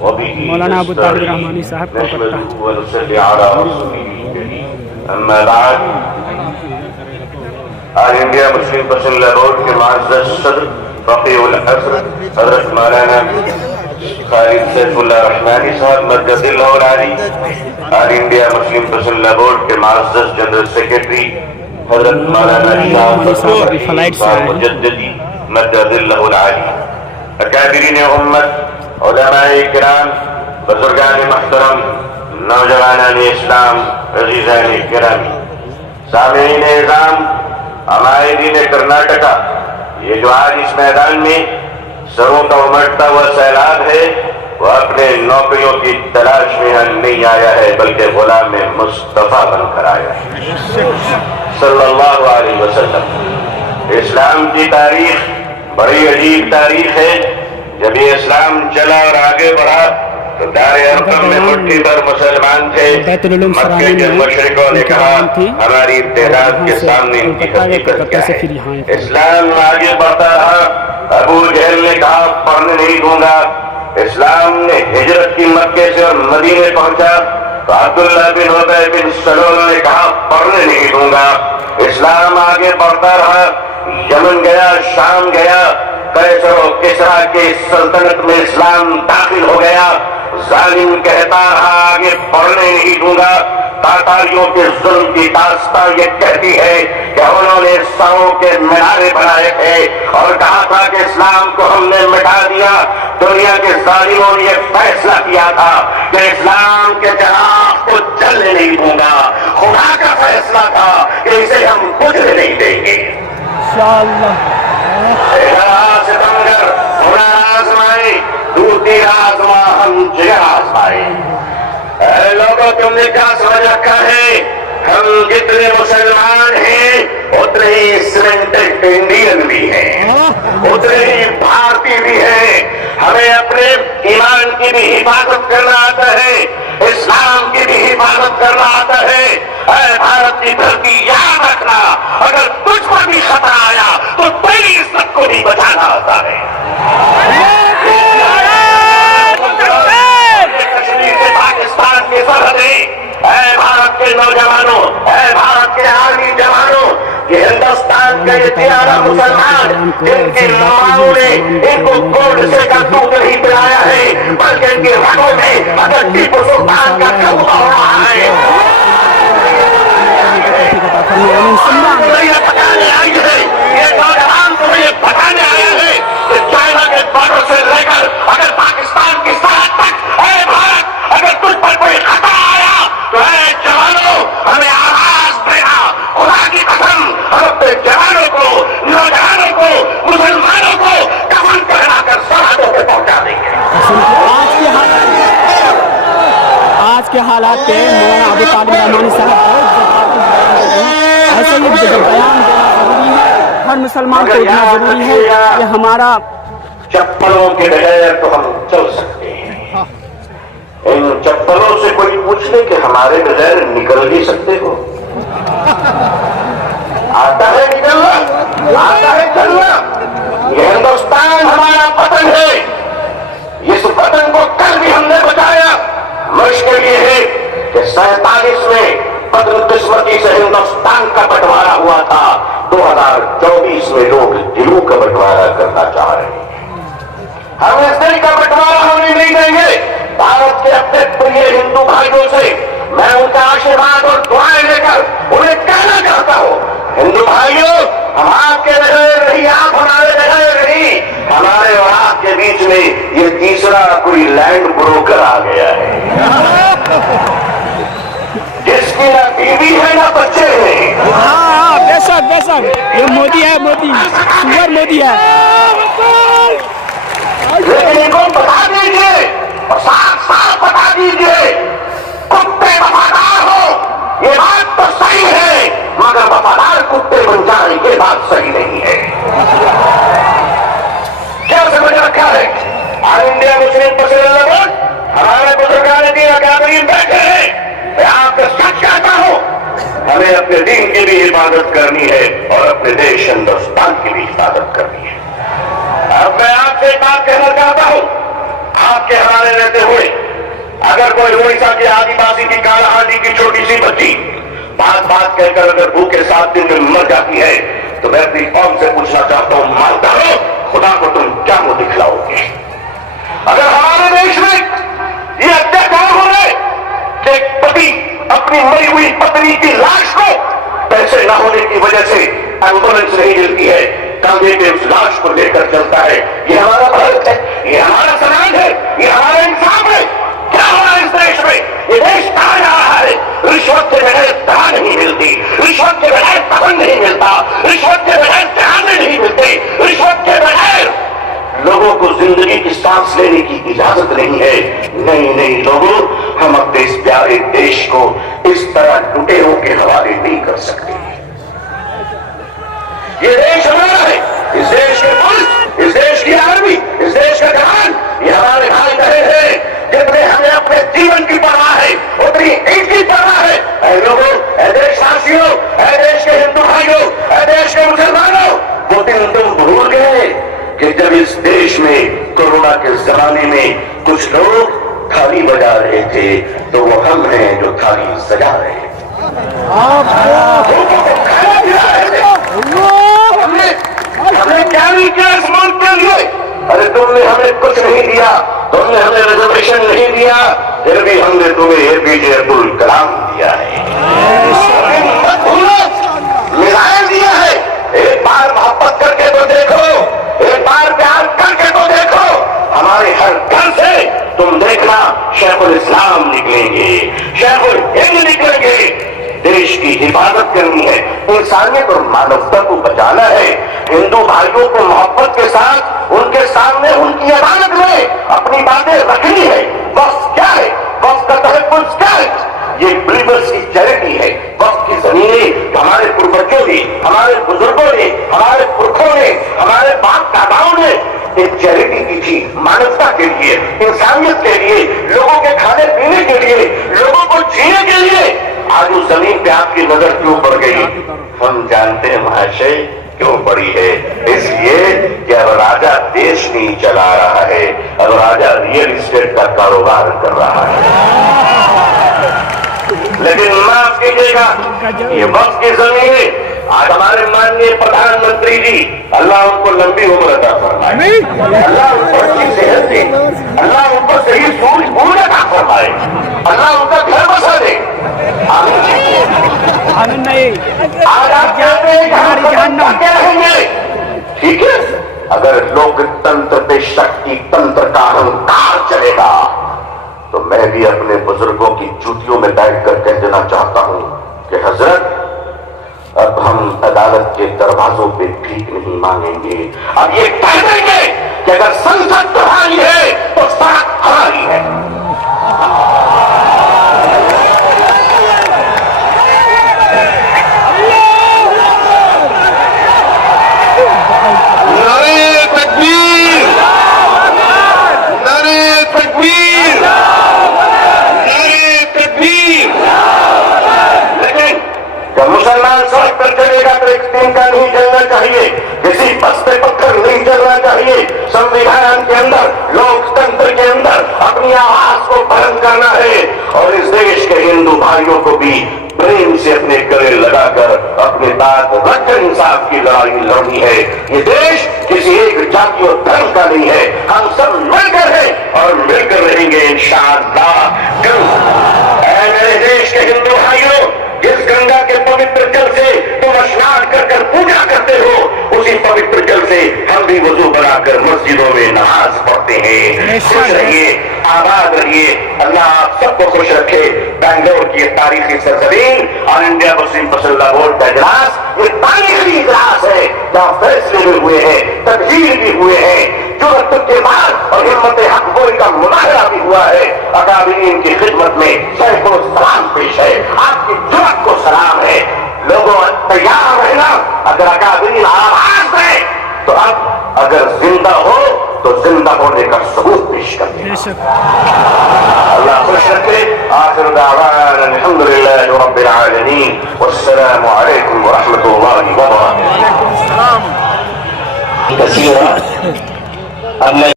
مولانا ابو طالب رحمانی صاحب کولکتہ۔ اما بعد، آل انڈیا مسلم پرسنل لاہور کے معزز صدر فقیہ العصر حضرت مولانا خالد سیف اللہ رحمانی صاحب مجد اللہ العالی، آل انڈیا مسلم پرسنل لاہور کے معزز جنرل سیکرٹری حضرت مولانا شاہ صاحب مجددی مجد اللہ العالی، اکابرین امت، علماء کرام، بزرگان محترم، نوجوانان اسلام، عزیزان گرامی، سامعین اعظام، ہمارے دین کرناٹکا، یہ جو آج اس میدان میں سروں کا امٹتا ہوا سیلاب ہے، وہ اپنے نوکریوں کی تلاش میں نہیں آیا ہے بلکہ غلام مصطفیٰ بن کر آیا ہے صلی اللہ علیہ وسلم۔ اسلام کی تاریخ بڑی عجیب تاریخ ہے۔ جب یہ اسلام چلا اور آگے بڑھا تو دار ارقم میں مٹھی پر مسلمان تھے۔ مکے کے مشرکوں نے کہا ہماری اتحاد کے سامنے ان کی حقیقت کیا ہے۔ اسلام آگے بڑھتا رہا، ابو جہل نے کہا پڑھنے نہیں دوں گا۔ اسلام نے ہجرت کی مکے سے اور مدینے پہنچا تو عبداللہ بن ابی بن سلول نے کہا پڑھنے نہیں دوں گا۔ اسلام آگے بڑھتا رہا، یمن گیا، شام گیا، قیصر و کسریٰ کے سلطنت میں اسلام داخل ہو گیا۔ ظالم کہتا رہا آگے بڑھنے نہیں دوں گا۔ تاتاریوں کے ظلم کی داستان یہ کہتی ہے کہ انہوں نے سروں کے مینارے بنائے تھے اور کہا تھا کہ اسلام کو ہم نے مٹا دیا۔ دنیا کے ظالموں نے یہ فیصلہ کیا تھا کہ اسلام کے چراغ کو جلنے نہیں دوں گا۔ خدا کا فیصلہ تھا کہ اسے ہم بجھنے نہیں دیں گے۔ ستمگر ہمارا آزمائے، دوسری آزما ہم جگر آزمائے۔ اے لوگوں، تم نے کیا سمجھ رکھا ہے؟ ہم جتنے مسلمان ہیں اتنے ہی سیمنٹڈ انڈین بھی ہیں، اتنے ہی بھارتی بھی ہیں۔ ہمیں اپنے ایمان کی بھی حفاظت کرنا آتا ہے، اسلام کی بھی حفاظت کرنا آتا ہے۔ اے بھارت کی دھرتی، یاد رکھنا اگر تجھ پر بھی خطرہ آیا تو تیری عزت کو بھی بچانا آتا ہے۔ کشمیر سے پاکستان کی سرحدیں، اے بھارت کے نوجوانوں، اے بھارت کے آرمی جوانوں، یہ ہندوستان کا یہ پیارا مسلمان جن کی ماؤں نے ان کو گوڑ سے کا دودھ نہیں پلایا ہے بلکہ ان کی رگوں میں اگر ٹیپو سلطان کا خون بہہ رہا ہے۔ یہ بتانے آئی ہے، یہ نوجوان تمہیں یہ بتانے آیا ہے کہ چائنا کے بارڈر سے لے کر اگر پاکستان کی سرحد تک، اے بھارت، اگر تجھ پر کوئی خطرہ آیا تو اے جوانوں ہمیں آواز دینا۔ خدا کی قسم ہم اپنے جوانوں کو، نوجوانوں کو، مسلمانوں کو کفن پہنا کر سرحدوں پہ پہنچا دیں گے۔ آج کے حالات پہ مولانا ابو طالب رحمانی صاحب ایسے ہی بیان دینا ضروری ہے۔ ہر مسلمان کو اتنا ضروری ہے کہ ہمارا چپلوں کے بغیر تو ہم چل سکتے ہیں، ان چپلوں سے کوئی پوچھ لے کہ ہمارے بغیر نکل بھی سکتے ہو؟ آتا ہے نکلنا، آتا ہے چلنا۔ یہ ہندوستان ہمارا وطن ہے، اس وطن کو کل بھی ہم نے بچایا۔ مشکل یہ ہے کہ 47 میں بدقسمتی سے ہندوستان کا بٹوارا ہوا تھا، 2024 میں لوگ دلوں کا بٹوارا کرنا چاہ رہے ہیں۔ ہم اس دل کا بٹوارا ہونے نہیں دیں گے۔ بھارت کے اپنے پریے ہندو بھائیوں سے میں ان کا آشیرواد اور دعائیں لے کر انہیں کہنا چاہتا ہوں، ہندو بھائیوں، ہم آپ کے بغیر نہیں، آپ ہمارے بغیر نہیں۔ ہمارے اور آپ کے بیچ میں یہ تیسرا کوئی لینڈ بروکر آ گیا ہے جس کی نہ بیوی ہے نہ بچے ہیں۔ بے شک بے شک، یہ مودی ہے، مودی سور مودی ہے۔ لیکن ان کو بتا دیجیے اور صاف صاف بتا دیجیے، کتے وفادار ہو یہ بات تو صحیح ہے، مگر وفادار کتے بن جائیں یہ بات صحیح نہیں ہے۔ کیا سمجھ رکھا ہے؟ آل انڈیا مسلم پرسنل لاہور ہمارے بزرگان دین اکابرین بیٹھے ہیں۔ میں آپ کو سچ کہتا ہوں، ہمیں اپنے دین کی بھی حفاظت کرنی ہے اور اپنے دیش ہندوستان کی بھی حفاظت کرنی ہے۔ اب میں آپ سے ایک بات کہنا چاہتا ہوں، آپ کے حوالے لیتے ہوئے اگر کوئی اڑیسہ کے آدیواسی کی کالاہانڈی کی چھوٹی سی بچی بات کہہ کر اگر بھوکے 7 دن میں مر جاتی ہے تو میں اپنی قوم سے پوچھنا چاہتا ہوں مالدارو خدا کو تم کیا منہ دکھلاؤ گے؟ اگر ہمارے دیش میں یہ اتیاچار ہو رہے کہ ایک پتی اپنی مری ہوئی پتنی کی لاش کو پیسے نہ ہونے کی وجہ سے ایمبولینس نہیں ملتی ہے کاندھے پہ اس لاش کو لے کر چلتا ہے، یہ ہمارا بھارت ہے، یہ ہمارا سماج ہے، یہ ہمارا انصاف ہے؟ کیا ہو رہا ہے اس دیش میں؟ یہ دیش کہاں جا رہا ہے؟ رشوت کے بغیر دوا نہیں ملتی، رشوت کے بغیر پسند نہیں ملتا، رشوت کے بغیر جہانے نہیں ملتے، رشوت کے بغیر لوگوں کو زندگی کی سانس لینے کی اجازت نہیں ہے۔ نہیں لوگوں، ہم اپنے اس پیارے دیش کو اس طرح لٹیروں کے حوالے نہیں کر سکتے۔ یہ دیش ہمارا ہے، اس دیش کے پولیس، اس دیش کی آرمی، اس دیش کا جوان، یہ ہمارے بھائی بہن ہیں۔ جتنے ہمیں اپنے جیون کی پرواہ ہے اتنی ان کی پرواہ ہے۔ اے لوگوں، اے دیش واسیوں، اے دیش کے ہندو بھائیوں، اے دیش کے مسلمانوں، وہ دن تم بھول گئے کہ جب اس دیش میں کورونا کے زمانے میں کچھ لوگ تھالی بجا رہے تھے تو وہ ہم ہیں جو تھالی سجا رہے تھے، لوگوں کو کھانا کھلا رہے تھے۔ ہم نے کیا نہیں کیا اس ملک کے لیے؟ ارے تم نے ہمیں کچھ نہیں دیا، تم نے ہمیں ریزرویشن نہیں دیا، پھر بھی ہم نے تمہیں APJ عبد الکلام دیا ہے، مت بھولو، میزائل دیا ہے۔ ایک بار محبت کر کے تو دیکھو، ایک بار پیار کر کے تو دیکھو۔ ہمارے ہر گھر سے تم دیکھنا شیخ الاسلام نکلیں گے، شیخ الہند نکلیں گے۔ دیش کی حفاظت کرنی ہے، انسانیت اور مانوتا کو بچانا ہے۔ ہندو بھائیوں کو محبت کے ساتھ ان کے سامنے ان کی عدالت میں اپنی باتیں رکھنی ہے۔ وقف کیا ہے؟ وقف کا تحفظ کیا ہے؟ یہ بلیورز کی چیریٹی ہے۔ وقف کی زمینیں ہمارے پروجوں نے، ہمارے بزرگوں نے، ہمارے پرکھوں نے، ہمارے باپ داداؤں نے ایک چیریٹی کی تھی، مانوتا کے لیے، انسانیت کے لیے، لوگوں کے کھانے پینے کے لیے، لوگوں کو جینے کے لیے۔ آج اس زمین پہ آپ کی نظر کیوں پڑ گئی؟ ہم جانتے ہیں مہاشے کیوں پڑی ہے، اس لیے کہ اب راجہ دیش نہیں چلا رہا ہے، اب راجہ ریئل اسٹیٹ کا کاروبار کر رہا ہے۔ لیکن معاف کیجیے گا، یہ وقت کی زمینیں آج ہمارے ماننیے پردھان منتری جی، اللہ ان کو لمبی عمر عطا فرمائے، اللہ ان کو اچھی صحت دے، اللہ ان کو صحیح سوچ بوجھ عطا فرمائے، اللہ ان کا گھر بسا دے۔ آمین نہیں آج آپ کہتے ہیں کہ ہم جہنم کیا رہیں گے؟ ٹھیک ہے، اگر لوک تنتر پہ شکتی تنتر کا اہنکار چلے گا تو میں بھی اپنے بزرگوں کی جوتیوں میں بیٹھ کر کہہ دینا چاہتا ہوں کہ حضرت اب ہم عدالت کے دروازوں پہ بھیک نہیں مانگیں گے، اب یہ کہہ دیں گے کہ اگر سنسد تمہاری ہے تو سڑک ہماری ہے۔ مسلمان سڑک پر چلے گا تو ایک دن کا نہیں چلنا چاہیے، کسی بس پہ پتھر نہیں چلنا چاہیے۔ سنویدھان کے اندر، لوک تنتر کے اندر اپنی آواز کو بلند کرنا ہے، اور اس دیش کے ہندو بھائیوں کو بھی پریم سے اپنے گلے لگا کر اپنے بات رکھ کر انصاف کی لڑائی لڑنی ہے۔ یہ دیش کسی ایک جاتی اور دھرم کا نہیں ہے، ہم سب مل کر ہیں اور مل کر رہیں گے انشاءاللہ۔ اے میرے دیش کے ہندو بھائیوں، جس گنگا کے پوتر جل سے تم اسنان کر کر پوجا کرتے ہو، اسی پوتر جل سے ہم بھی وضو بنا کر مسجدوں میں نماز پڑھتے ہیں۔ خوش رہیے، آباد رہیے، اللہ آپ سب کو خوش رکھے۔ بنگلور کی تاریخی سرزمین اور انڈیا مسلم فضلہ بورڈ کا اجلاس یہ تاریخی اجلاس ہے جہاں فیصلے بھی ہوئے ہیں، تبدیل بھی ہوئے ہیں، جرأت کے بعد اور ہمت حق گوئی کا مظاہرہ بھی ہوا ہے۔ اکابرین کی خدمت میں سینکڑوں سلام پیش ہے، آپ کی جرأت کو سلام ہے۔ لوگوں تیار رہنا، اگر اکابرین آواز دیں تو اب اگر زندہ ہو تو زندہ ہونے کا ثبوت پیش کرتے ہیں۔ اللہ خوش رکھے۔ آخر دعوانا الحمدللہ رب العالمین والسلام علیکم ورحمۃ اللہ وبرکاتہ۔